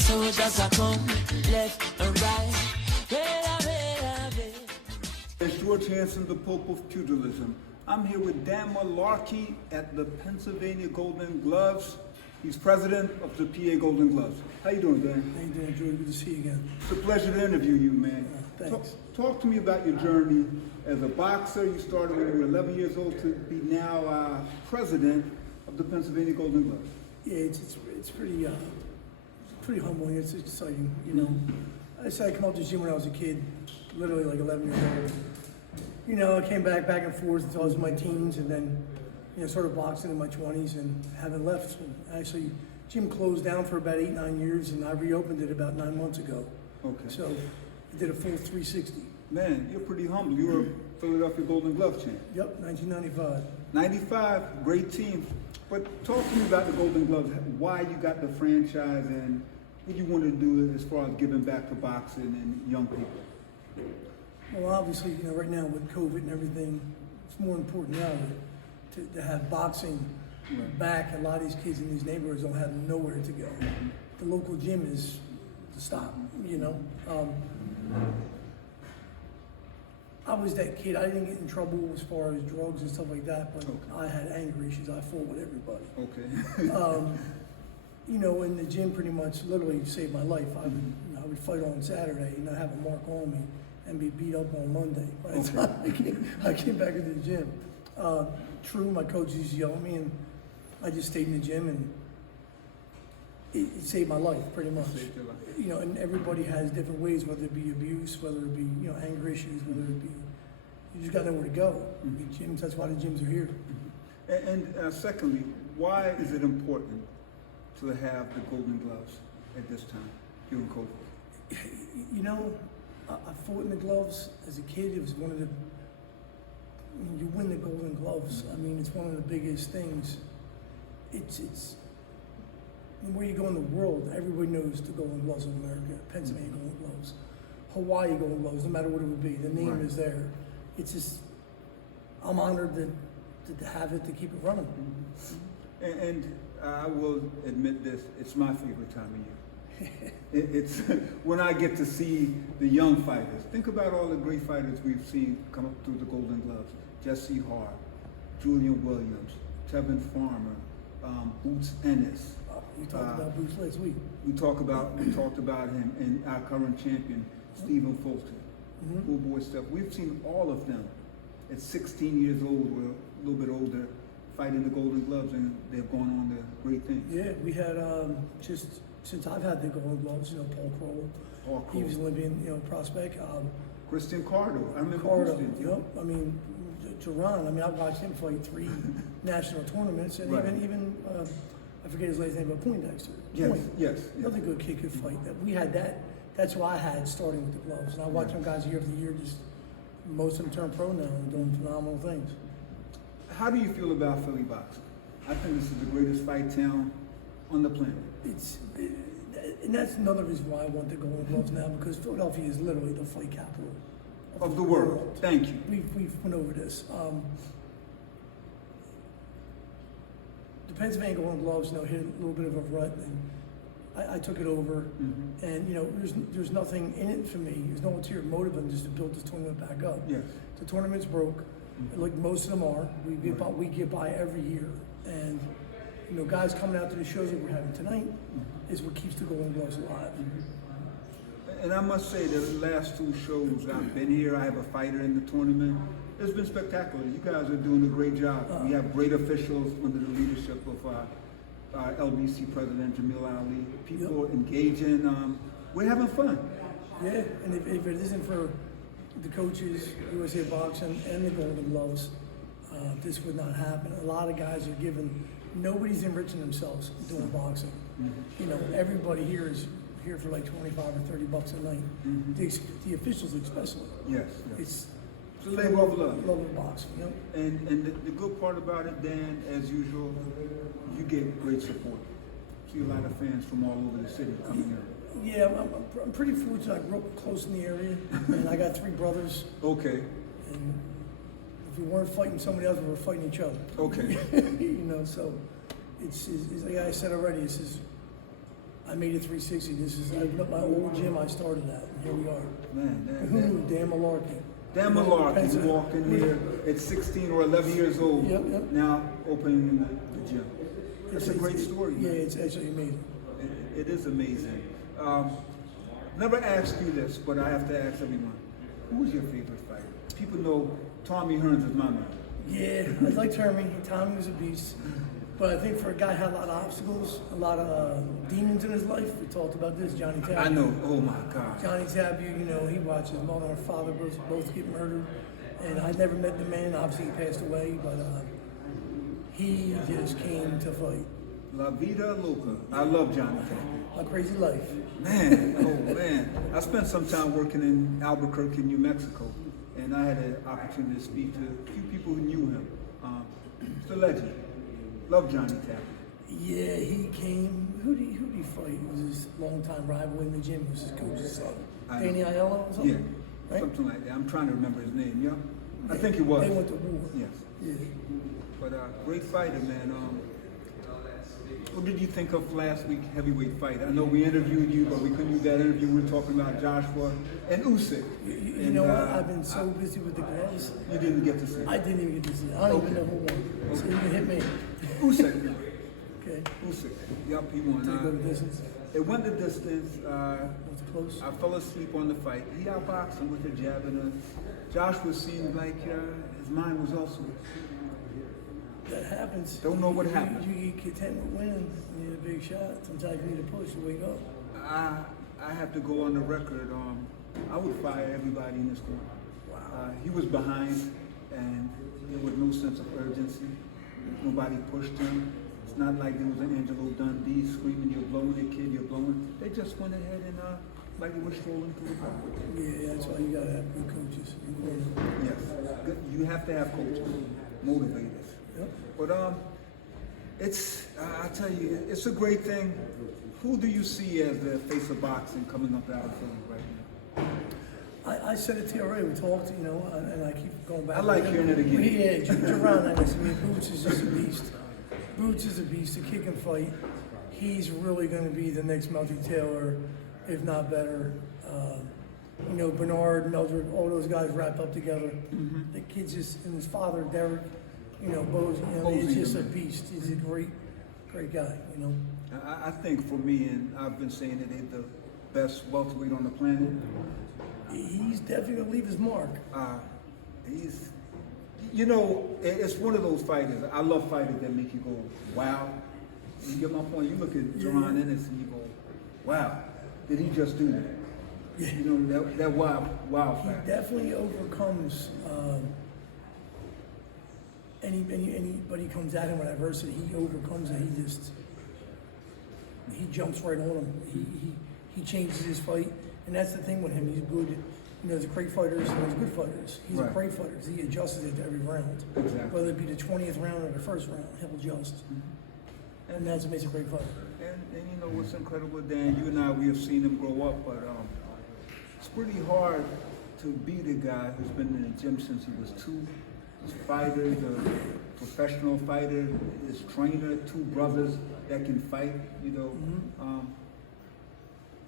soldiers are come, left and right. It's George Hanson, the Pope of Pugilism. I'm here with Dan Mullarkey at the Pennsylvania Golden Gloves. He's president of the PA Golden Gloves. How you doing, Dan? How you doing, George? Good to see you again. It's a pleasure to interview you, man. Thanks. Talk to me about your journey as a boxer. You started when you were 11 years old to be now president of the Pennsylvania Golden Gloves. Yeah, it's pretty humbling. It's exciting, you know. I said I come out to the gym when I was a kid, literally like 11 years old. You know, I came back and forth until I was in my teens, and then, you know, started boxing in my 20s and haven't left. Actually, gym closed down for about 8-9 years, and I reopened it about 9 months ago. Okay. So I did a full 360. Man, you're pretty humble. You were Philadelphia Golden Glove champ. Yep, 1995. 95, great team. But talk to me about the Golden Gloves, why you got the franchise and what you want to do as far as giving back to boxing and young people. Well, obviously, you know, right now with COVID and everything, it's more important now to have boxing back. A lot of these kids in these neighborhoods don't have nowhere to go. The local gym is the stop, you know. I was that kid. I didn't get in trouble as far as drugs and stuff like that, but I had anger issues. I fought with everybody. Okay. You know, in the gym pretty much literally saved my life. I would fight on Saturday and not have a mark on me and be beat up on Monday. By the time I came back into the gym. True, my coaches used to yell at me, and I just stayed in the gym, and it saved my life pretty much. Saved your life. You know, and everybody has different ways, whether it be abuse, whether it be, you know, anger issues, whether it be, you just got to know where to go. The gyms, that's why the gyms are here. And secondly, why is it important to have the Golden Gloves at this time here in COVID? You know, I fought in the gloves as a kid. It was one of the, when you win the Golden Gloves, I mean, it's one of the biggest things. It's where you go in the world, everybody knows the Golden Gloves of America, Pennsylvania Golden Gloves, Hawaii Golden Gloves, no matter what it would be, the name is there. It's just, I'm honored to have it, to keep it running. And I will admit this, it's my favorite time of year. It's when I get to see the young fighters. Think about all the great fighters we've seen come up through the Golden Gloves. Jesse Hart, Julian Williams, Tevin Farmer, Boots Ennis. We talked about Boots last week. We talked about him, and our current champion, Stephen Fulton. Cool boy stuff. We've seen all of them at 16 years old, or a little bit older, fighting the Golden Gloves, and they've gone on to great things. Yeah, we had just since I've had the Golden Gloves, you know, Paul Kroll. He was an Olympian, you know, prospect. Christian Cardo. I remember Christian. Yep. I mean, Jerron. I mean, I watched him fight 3 national tournaments, and even I forget his last name, but Poindexter. Yes. Another good kid could fight. That we had that. That's what I had starting with the gloves, and I watch them guys year after year. Just most of them turn pro now and doing phenomenal things. How do you feel about Philly boxing? I think this is the greatest fight town on the planet. And that's another reason why I want the Golden Gloves now, because Philadelphia is literally the fight capital of the world. Thank you. We've went over this. The Pennsylvania Golden Gloves, you know, hit a little bit of a rut, and I took it over. And you know, there's nothing in it for me. There's no ulterior motive than just to build this tournament back up. Yes. The tournament's broke, like most of them are. We get by every year, and you know, guys coming out to the shows that we're having tonight is what keeps the Golden Gloves alive. And I must say that the last 2 shows I've been here, I have a fighter in the tournament. It's been spectacular. You guys are doing a great job. We have great officials under the leadership of our LBC president, Jamil Ali. People engaging. We're having fun. Yeah, and if it isn't for the coaches, USA Boxing, and the Golden Gloves, this would not happen. A lot of guys are giving, nobody's enriching themselves doing boxing. You know, everybody here is here for like 25 or 30 bucks a night. The officials especially. Yes. It's a labor of love. Love of boxing, yep. And the good part about it, Dan, as usual, you get great support. See a lot of fans from all over the city coming in. Yeah, I'm pretty fortunate. I grew up close in the area, and I got 3 brothers. Okay. And if we weren't fighting somebody else, we were fighting each other. Okay. You know, so it's like I said already, it's just, I made it 360. I opened up my old gym I started at, and here we are. Man, Who knew? Dan Mullarkey. Dan Mullarkey, you walk in here at 16 or 11 years old, Yep. now opening the gym. That's a great story. Yeah, Man. it's actually amazing. It is amazing. Never asked you this, but I have to ask everyone. Who is your favorite fighter? People know Tommy Hearns is my man. Yeah, I liked Hermie. Tommy was a beast. But I think for a guy who had a lot of obstacles, a lot of demons in his life, we talked about this, Johnny Tab. I know. Oh my God. Johnny Tab, you know, he watched his mother and father both get murdered. And I never met the man. Obviously, he passed away, but he just came to fight. La Vida Loca. I love Johnny Tab. A crazy life. Man, oh man. I spent some time working in Albuquerque, New Mexico, and I had an opportunity to speak to a few people who knew him. He's a legend. Love Johnny Tab. Yeah, he came. Who did he fight? It was his longtime rival in the gym. It was his coach's son. Danny Aiello or something? Yeah, right? something like that. I'm trying to remember his name, yeah? I think it was. They went to war. Yes. Yeah. But great fighter, man. What did you think of last week's heavyweight fight? I know we interviewed you, but we couldn't use that interview. We were talking about Joshua and Usyk. You know what? I've been so busy with the gloves. You didn't get to see it. I didn't even get to see it. I don't even know who won. So you can hit me. Usyk. Okay. Usyk. Yup, he won. Did it go the distance? It went the distance. Was it close? I fell asleep on the fight. He outboxed him with a jab, and Joshua seemed like his mind was elsewhere. That happens. Don't know what happened. You get content with winning. You need a big shot. Sometimes you need a push to wake up. I have to go on the record. I would fire everybody in this corner. Wow. He was behind, and there was no sense of urgency. Nobody pushed him. It's not like there was an Angelo Dundee screaming, "You're blowing it, kid, you're blowing." They just went ahead and like they were strolling through the park. Yeah, that's why you gotta have good coaches. Yes, you have to have coaches, motivators. Yep. But I tell you, it's a great thing. Who do you see as the face of boxing coming up out of Philly right now? I said it to you already. We talked, you know, and I keep going back. I like hearing it again. Yeah, Jerron, I mean, Boots is just a beast. Boots is a beast, a kick and fight. He's really going to be the next Melty Taylor, if not better. You know, Bernard, Meldred, all those guys wrap up together. Mm-hmm. The kid's just, and his father, Derek, you know, he's just a beast. He's a great guy, you know. I think for me, and I've been saying it, he's the best welterweight on the planet. He's definitely going to leave his mark. You know, it's one of those fighters. I love fighters that make you go, wow. You get my point? You look at Jerron Ennis and you go, wow, did he just do that? Yeah. You know, that wow factor. He definitely overcomes anybody comes at him with adversity. He overcomes it. He jumps right on him. He changes his fight, and that's the thing with him. He's good. You know, there's great fighters and there's good fighters. He's a great fighter. He adjusts it to every round. Exactly. Whether it be the 20th round or the first round, he'll adjust. Mm-hmm. And that's what makes a great fighter. And you know what's incredible, Dan? You and I, we have seen him grow up, but it's pretty hard to beat a guy who's been in the gym since he was 2. His fighter, the professional fighter, his trainer, 2 brothers that can fight. You know,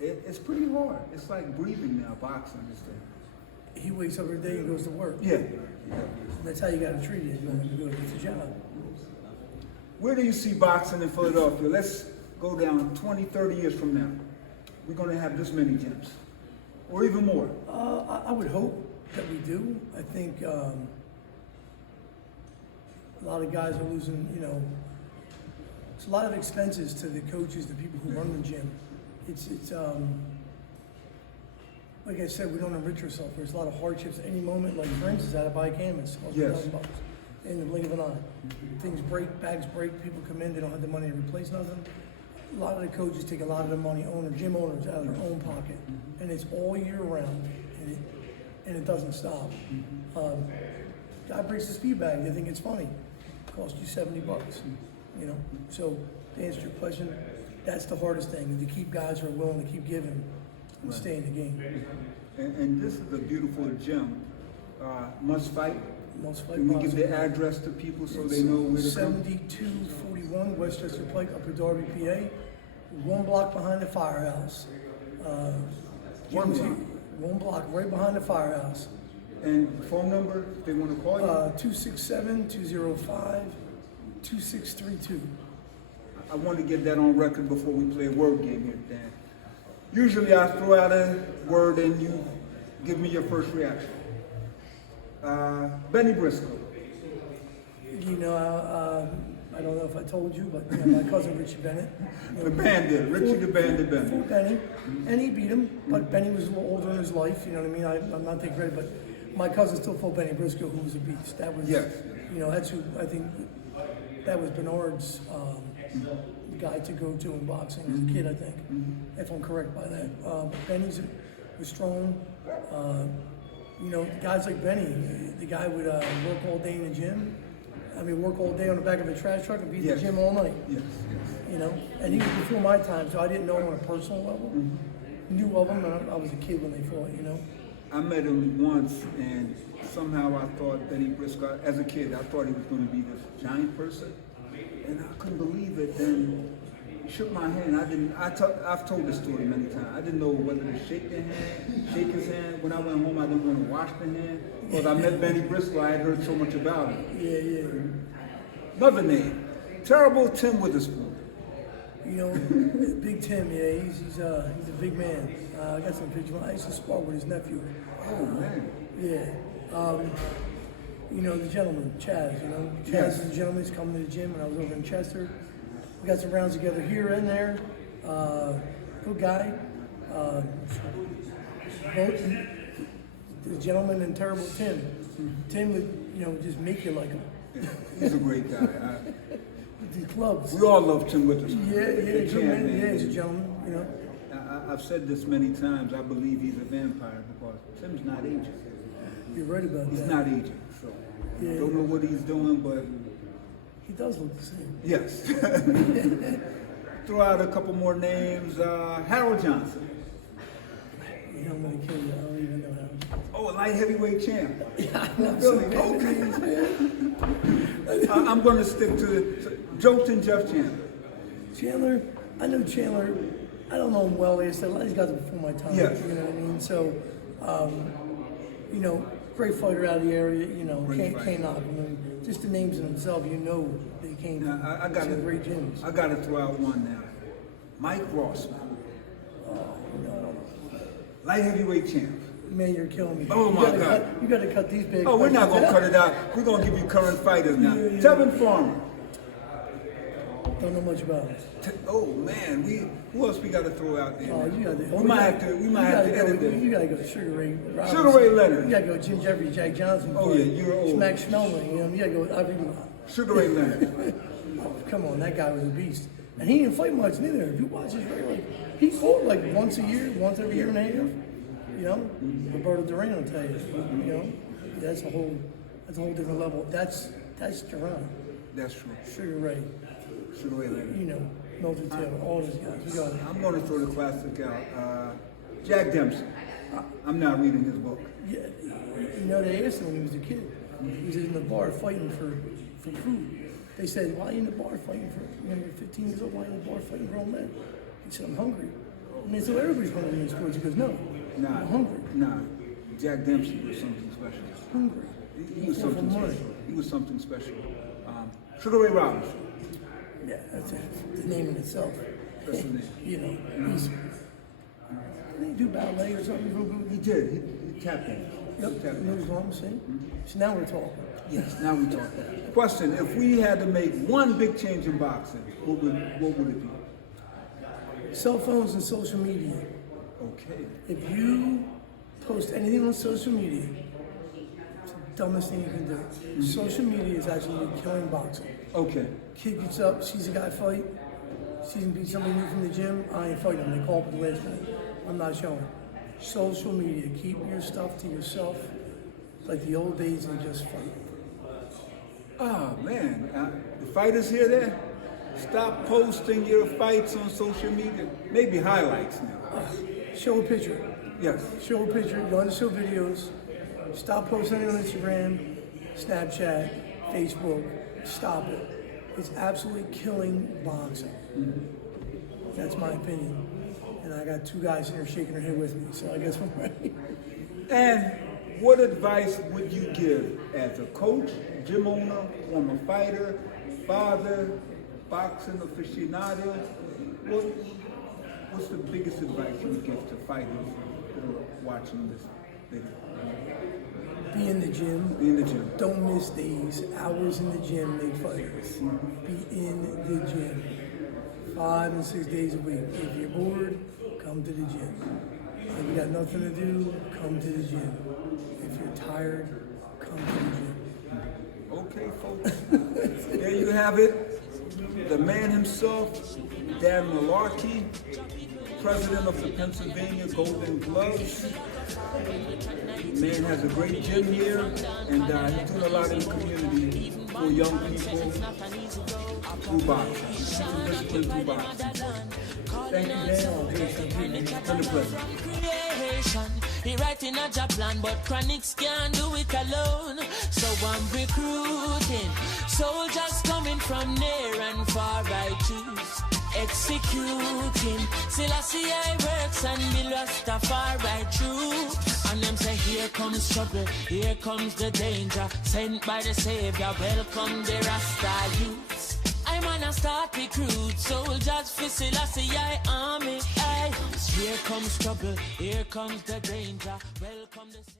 it's pretty hard. It's like breathing now, boxing this thing. He wakes up every day and goes to work. Yeah. That's how you got to treat it. You want to go get the job. Where do you see boxing in Philadelphia? Let's go down 20, 30 years from now. We're going to have this many gyms, or even more. I would hope that we do. I think a lot of guys are losing, you know, it's a lot of expenses to the coaches, the people who run the gym. It's like I said, we don't enrich ourselves. There's a lot of hardships at any moment. Like for instance, out of buy canvas, costs $1,000 in the blink of an eye. Things break, bags break, people come in, they don't have the money to replace nothing. A lot of the coaches take a lot of the money, gym owners, out of their own pocket, and it's all year round, and it doesn't stop. Guy breaks his speed bag, they think it's funny. It costs you $70, you know. So to answer your question, that's the hardest thing, is to keep guys who are willing to keep giving and stay in the game. And this is a beautiful gym. Must Fight. Must Fight. Can we give the address to people so they know where to come? 7241 Westchester Pike, Upper Darby, PA. 1 block behind the firehouse. One block. 1 block right behind the firehouse. And phone number, if they want to call you? 267-205-2632. I want to get that on record before we play a word game here, Dan. Usually I throw out a word and you give me your first reaction. Benny Briscoe. You know, I don't know if I told you, but you know, my cousin Richie Bennett. The Bandit, Richie the Bandit Bennett. Fought Benny, and he beat him, but Benny was a little older in his life, you know what I mean? I'm not taking credit, but my cousin still fought Benny Briscoe, who was a beast. That was, Yes. you know, that's who, I think, that was Bernard's guy to go to in boxing as a kid, I think, if I'm correct by that. Benny's was strong. You know, guys like Benny, the guy would work all day in the gym. I mean, work all day on the back of a trash truck and be at Yes. the gym all night. Yes, You know, and he was before my time, so I didn't know him on a personal level. Knew of him, and I was a kid when they fought, you know. I met him once, and somehow I thought Benny Briscoe, as a kid, I thought he was going to be this giant person, and I couldn't believe it. Then he shook my hand. I've told this story many times. I didn't know whether to shake his hand. When I went home, I didn't want to wash the hand because I met Benny Briscoe. I had heard so much about him. Yeah. Another name, Terrible Tim Witherspoon. You know, Big Tim, yeah, he's a big man. I got some pictures. I used to spar with his nephew. Oh man. Yeah. You know, the gentleman, Chaz, you know. Chaz Yes. is a gentleman. He's coming to the gym when I was over in Chester. We got some rounds together here and there. Good guy. Both the gentleman and Terrible Tim. Tim would, you know, just make you like him. Yeah, he's a great guy. With these clubs. We all love Tim Witherspoon. Yeah, They good can't, man. man. Yeah, he's a gentleman, you know. I've said this many times. I believe he's a vampire because Tim's not aging. You're right about He's that. not aging. So Yeah. don't know what he's doing, but He does look the same. yes. Throw out a couple more names. Harold Johnson. You know, I'm gonna kill you. I don't even know how. Oh, a light heavyweight champ. Yeah, I know. Really? Okay. I'm going to stick to Jokes and Jeff Chandler. Chandler, I know Chandler. I don't know him well. Like I said, a lot of these guys are before my time. Yes. You know what I mean? So, you know, great fighter out of the area. You know, Great can't knock him. I mean, just the names in themselves, you know, they came Now, from I got some great gyms. I got to throw out one now. Mike Rossman, You know, light heavyweight champ. man, you're killing me. Oh, You my gotta God. you got to cut these big. Oh, we're not going to questions cut it out. We're going to give you current fighters now. Yeah. Tevin Farmer. Don't know much about him. Oh man, who else we got to throw out there? Oh, you got to. We might have to edit this. You got to go Sugar Ray Robinson. Sugar Ray Leonard. You got to go Jim Jeffries, Jack Johnson. Oh, yeah, you're old. Max Schmeling. You know, you got to go. Sugar Ray Leonard. Come on, that guy was a beast. And he didn't fight much neither. If you watch his record, he fought like once a year, once every year and a half. You know, Roberto Duran will tell you. You know, that's a whole different level. That's Duran. That's true. Sugar Ray. Sugar Ray Leonard. You know, Mildred Taylor, all those guys. We got it. I'm going to throw the classic out. Jack Dempsey. I'm not reading his book. Yeah, you know, they asked him when he was a kid. He was in the bar fighting for food. They said, "Why are you in the bar fighting for? You know, you're 15 years old. Why are you in the bar fighting grown men?" He said, "I'm hungry." And they said, "Everybody's hungry in sports." He goes, "No, I'm hungry. Nah. Jack Dempsey was something special. Hungry." He was something For money. special. He was something special. Sugar Ray Robinson. Yeah, that's the name in itself. That's the name. You know, didn't he do ballet or something real good? He did. He tapped in. Yep, He tapped in. knows what I'm saying. So now we're talking. Yes, now we talk. Question, if we had to make one big change in boxing, what would it be? Cell phones and social media. Okay. If you post anything on social media, it's the dumbest thing you can do. Social media is actually killing boxing. Okay. Kid gets up, sees a guy fight, sees him beat somebody new from the gym, I ain't fighting him. They call up at the last minute. I'm not showing. Social media, keep your stuff to yourself, like the old days, and just fight. Oh man, the fighters hear that? Stop posting your fights on social media. Maybe highlights now. Show a picture. Yes. Show a picture. You want to show videos. Stop posting it on Instagram, Snapchat, Facebook. Stop it. It's absolutely killing boxing. That's my opinion. And I got two guys in here shaking their head with me, so I guess we're ready. And what advice would you give as a coach, gym owner, former fighter, father, boxing aficionado? What's the biggest advice you would give to fighters who are watching this video? Be in the gym. Be in the gym. Don't miss days. Hours in the gym make fighters. Be in the gym. 5 and 6 days a week. If you're bored, come to the gym. If you got nothing to do, come to the gym. If you're tired, come to the gym. Okay, folks. There you have it. The man himself, Dan Mullarkey, president of the Pennsylvania Golden Gloves. Man has a great gym here, and he's doing a lot in the community for young people through boxing. Teaching discipline through boxing. Thank you, Dan. It's been a pleasure. He writing a job plan, but chronics can't do it alone. So I'm recruiting soldiers coming from near and far. I choose executing. Selassie I works and be Rastafari true. And them say, here comes trouble, here comes the danger. Sent by the Savior, welcome the Rasta youths. I'm on a start recruit soldiers for Selassie I army. Aye. Here comes trouble, here comes the danger. Welcome the